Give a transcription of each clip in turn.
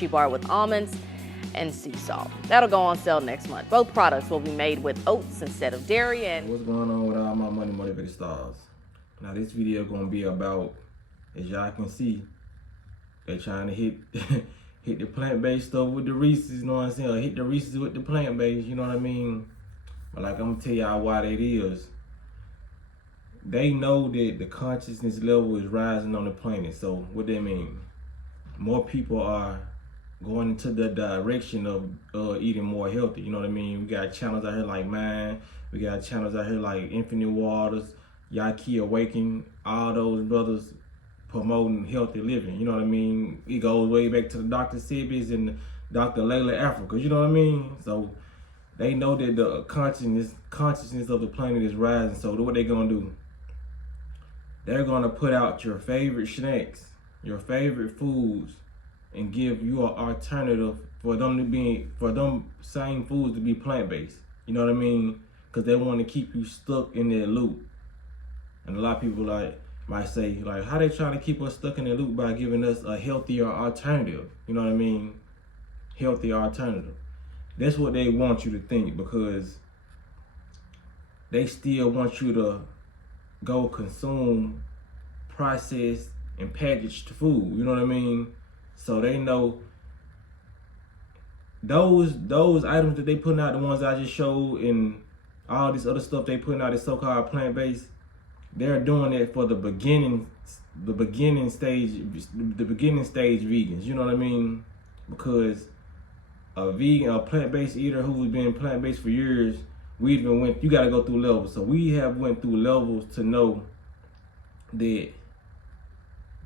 Hershey bar with almonds and sea salt. That'll go on sale next month. Both products will be made with oats instead of dairy. And what's going on with all my money motivated stars? Now this video gonna be about, as y'all can see, they trying to hit hit the plant-based stuff with the Reese's, you know what I'm saying? Or hit the Reese's with the plant-based, you know what I mean? But like I'm gonna tell y'all why that is. They know that the consciousness level is rising on the planet. So what that mean? More people are going into the direction of eating more healthy, you know what I mean? We got channels out here like mine, we got channels out here like Infinite Waters, Yaki Awaken, all those brothers promoting healthy living, you know what I mean? It goes way back to the Dr. Sebi's and Dr. Layla Africa, you know what I mean? So they know that the consciousness of the planet is rising. So what they gonna do? They're gonna put out your favorite snacks, your favorite foods, and give you an alternative for them same foods to be plant-based. You know what I mean? Because they want to keep you stuck in that loop. And a lot of people might say, like, how they trying to keep us stuck in that loop by giving us a healthier alternative? You know what I mean? Healthier alternative. That's what they want you to think, because they still want you to go consume processed and packaged food. You know what I mean? So they know those items that they putting out, the ones I just showed, and all this other stuff they putting out is so-called plant-based. They're doing it for the beginning stage vegans. You know what I mean? Because a plant-based eater who's been plant-based for years, you gotta go through levels. So we have went through levels to know that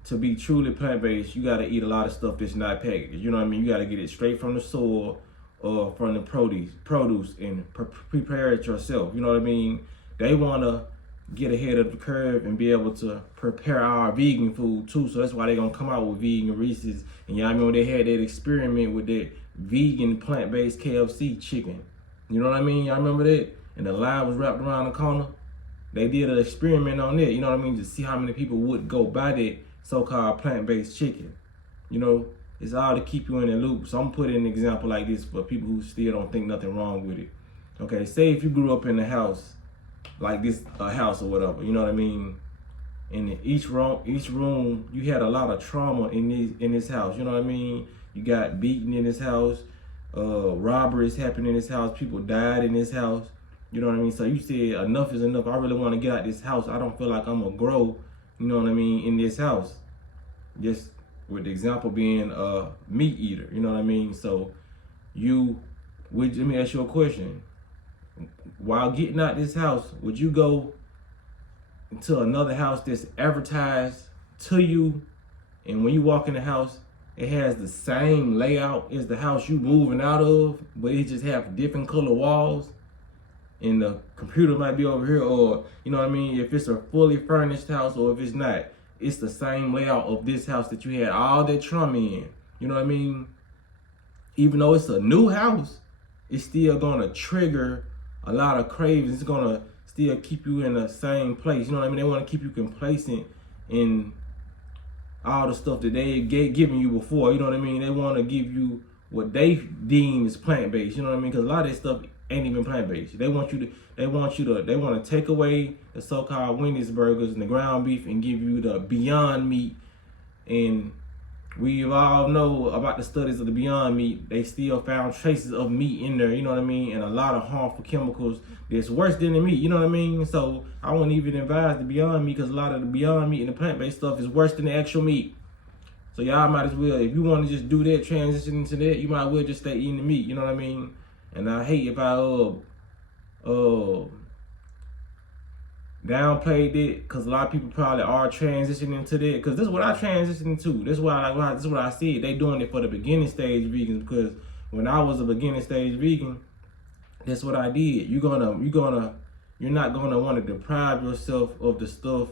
to be truly plant-based, you gotta eat a lot of stuff that's not packaged. You know what I mean? You gotta get it straight from the soil or from the produce and prepare it yourself. You know what I mean? They wanna get ahead of the curve and be able to prepare our vegan food too. So that's why they're gonna come out with vegan Reese's. And y'all remember they had that experiment with that vegan plant-based KFC chicken. You know what I mean? Y'all remember that? And the line was wrapped around the corner. They did an experiment on that, you know what I mean? To see how many people would go buy that so-called plant-based chicken. You know, it's all to keep you in the loop. So I'm putting an example like this for people who still don't think nothing wrong with it. Okay, say if you grew up in a house like this, a house or whatever, you know what I mean? In each room, you had a lot of trauma in this house, you know what I mean? You got beaten in this house, robberies happened in this house, people died in this house, you know what I mean? So you said enough is enough. I really want to get out of this house. I don't feel like I'm gonna grow, you know what I mean, in this house. Just with the example being a meat eater, you know what I mean? So let me ask you a question. While getting out this house, would you go to another house that's advertised to you, and when you walk in the house, it has the same layout as the house you moving out of, but it just have different color walls, and the computer might be over here, or you know what I mean? If it's a fully furnished house or if it's not, it's the same layout of this house that you had all that trauma in. You know what I mean? Even though it's a new house, it's still gonna trigger a lot of cravings. It's gonna still keep you in the same place. You know what I mean? They want to keep you complacent in all the stuff that they giving you before. You know what I mean? They want to give you what they deem is plant-based. You know what I mean? Because a lot of that stuff ain't even plant-based. They want to take away the so-called Wendy's burgers and the ground beef and give you the Beyond Meat. And we all know about the studies of the Beyond Meat. They still found traces of meat in there, you know what I mean? And a lot of harmful chemicals that's worse than the meat, you know what I mean? So I wouldn't even advise the Beyond Meat, because a lot of the Beyond Meat and the plant-based stuff is worse than the actual meat. So y'all might as well, if you want to just do that, transition into that, you might as well just stay eating the meat, you know what I mean? And I hate if I downplayed it, because a lot of people probably are transitioning to that, because this is what I transitioned to. This is what I see. They doing it for the beginning stage vegans, because when I was a beginning stage vegan, that's what I did. You're not gonna want to deprive yourself of the stuff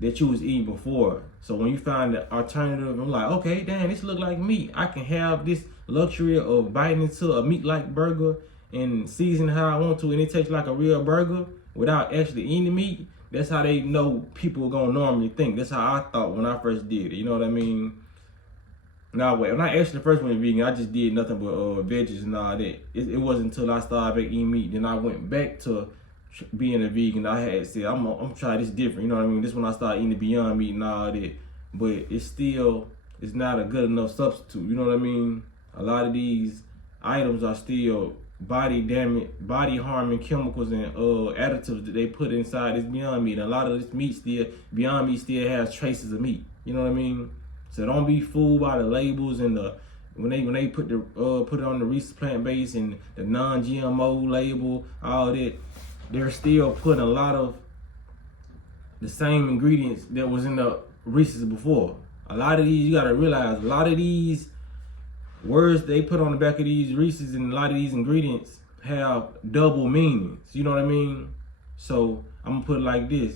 that you was eating before. So when you find the alternative, I'm like, okay, damn, this look like meat. I can have this luxury of biting into a meat-like burger and season how I want to, and it tastes like a real burger without actually eating the meat. That's how they know people are gonna normally think. That's how I thought when I first did it. You know what I mean? Nah, wait. When I actually first went vegan, I just did nothing but veggies and all that. It wasn't until I started back eating meat, then I went back to being a vegan. I had said, I'm trying this different. You know what I mean? This when I started eating the Beyond Meat and all that. But it's not a good enough substitute. You know what I mean? A lot of these items are still body harming chemicals and additives that they put inside this Beyond Meat. And a lot of this Beyond Meat still has traces of meat. You know what I mean? So don't be fooled by the labels and when they put it on the Reese's plant-based and the non-GMO label, all that. They're still putting a lot of the same ingredients that was in the Reese's before. A lot of these, you gotta realize, a lot of these words they put on the back of these Reese's and a lot of these ingredients have double meanings. You know what I mean? So I'm gonna put it like this.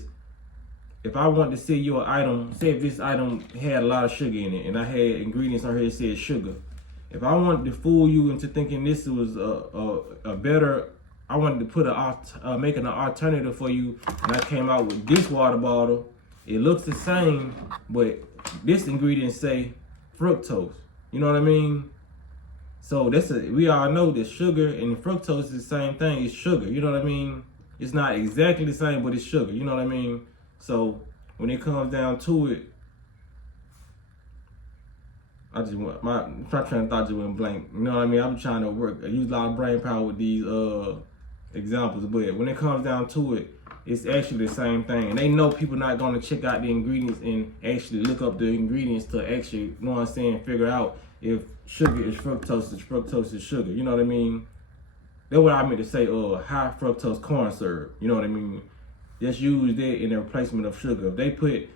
If I want to sell you an item, say if this item had a lot of sugar in it and I had ingredients on here that said sugar. If I wanted to fool you into thinking this was a better, I wanted to put making an alternative for you, and I came out with this water bottle. It looks the same, but this ingredient say fructose. You know what I mean? So we all know that sugar and fructose is the same thing. It's sugar. You know what I mean? It's not exactly the same, but it's sugar. You know what I mean? So when it comes down to it, my train of thought just went blank. You know what I mean? I'm trying to use a lot of brain power with these examples, but when it comes down to it, it's actually the same thing. And they know people not gonna check out the ingredients and actually look up the ingredients to actually, you know what I'm saying, figure out if sugar is fructose is sugar. You know what I mean? That's what I meant to say, high fructose corn syrup. You know what I mean? Just use that in the replacement of sugar. If they put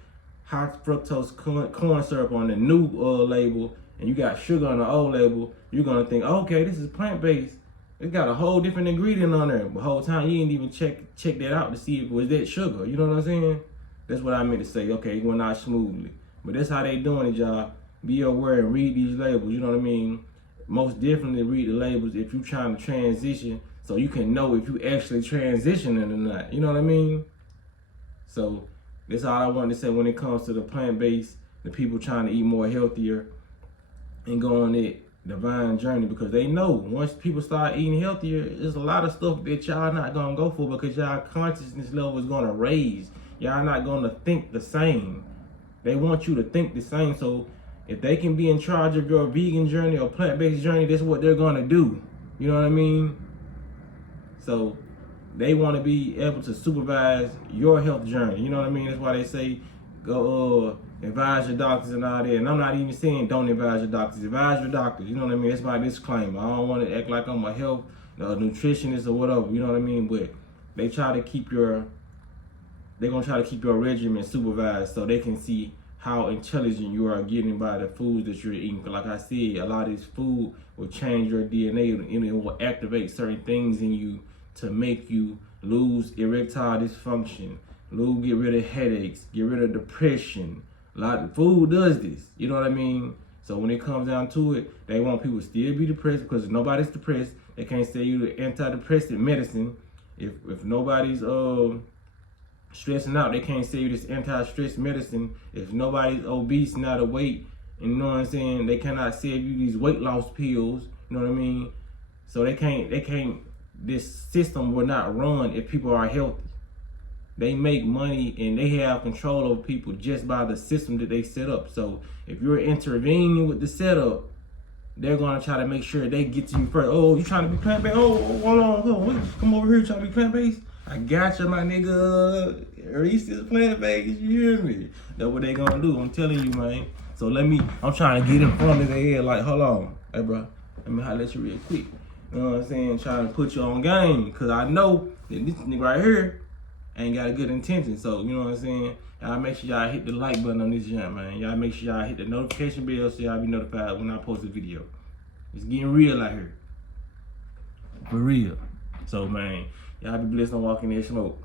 high fructose corn syrup on the new label and you got sugar on the old label, you're gonna think, okay, this is plant-based. It got a whole different ingredient on there. But the whole time you ain't even check that out to see if it was that sugar. You know what I'm saying? That's what I meant to say. Okay, it went out smoothly. But that's how they doing it, y'all. Be aware and read these labels. You know what I mean? Most definitely read the labels if you're trying to transition, so you can know if you actually transitioning or not. You know what I mean? So that's all I wanted to say when it comes to the plant-based, the people trying to eat more healthier and go on that divine journey, because they know once people start eating healthier, there's a lot of stuff that y'all not gonna go for because y'all consciousness level is gonna raise. Y'all not gonna think the same. They want you to think the same. So if they can be in charge of your vegan journey or plant-based journey, that's what they're gonna do. You know what I mean? So they want to be able to supervise your health journey. You know what I mean? That's why they say go advise your doctors and all that. And I'm not even saying don't advise your doctors. Advise your doctors. You know what I mean? That's my disclaimer. I don't want to act like I'm a health nutritionist or whatever. You know what I mean? But they try to keep they're gonna try to keep your regimen supervised so they can see how intelligent you are getting by the foods that you're eating. Like I said, a lot of this food will change your DNA and it will activate certain things in you to make you lose erectile dysfunction, get rid of headaches, get rid of depression. A lot of food does this, you know what I mean? So when it comes down to it, they want people to still be depressed because if nobody's depressed, they can't sell you the antidepressant medicine. If nobody's stressing out, they can't sell you this anti-stress medicine. If nobody's obese, not a weight, and you know what I'm saying, they cannot sell you these weight loss pills, you know what I mean? So they can't, this system will not run if people are healthy. They make money and they have control over people just by the system that they set up. So if you're intervening with the setup, they're gonna try to make sure they get to you first. Oh, you trying to be plant-based? Oh, hold on, come over here trying to be plant-based? I got you, my nigga. Reese's plant-based, you hear me? That's what they gonna do, I'm telling you, man. So I'm trying to get in front of their head like, hold on. Hey, bro, let me holler at you real quick. You know what I'm saying? Trying to put you on game, because I know that this nigga right here ain't got a good intention. So, you know what I'm saying? Y'all make sure y'all hit the like button on this jump, man. Y'all make sure y'all hit the notification bell so y'all be notified when I post a video. It's getting real out here. For real. So, man, y'all be blessed on walking in smoke.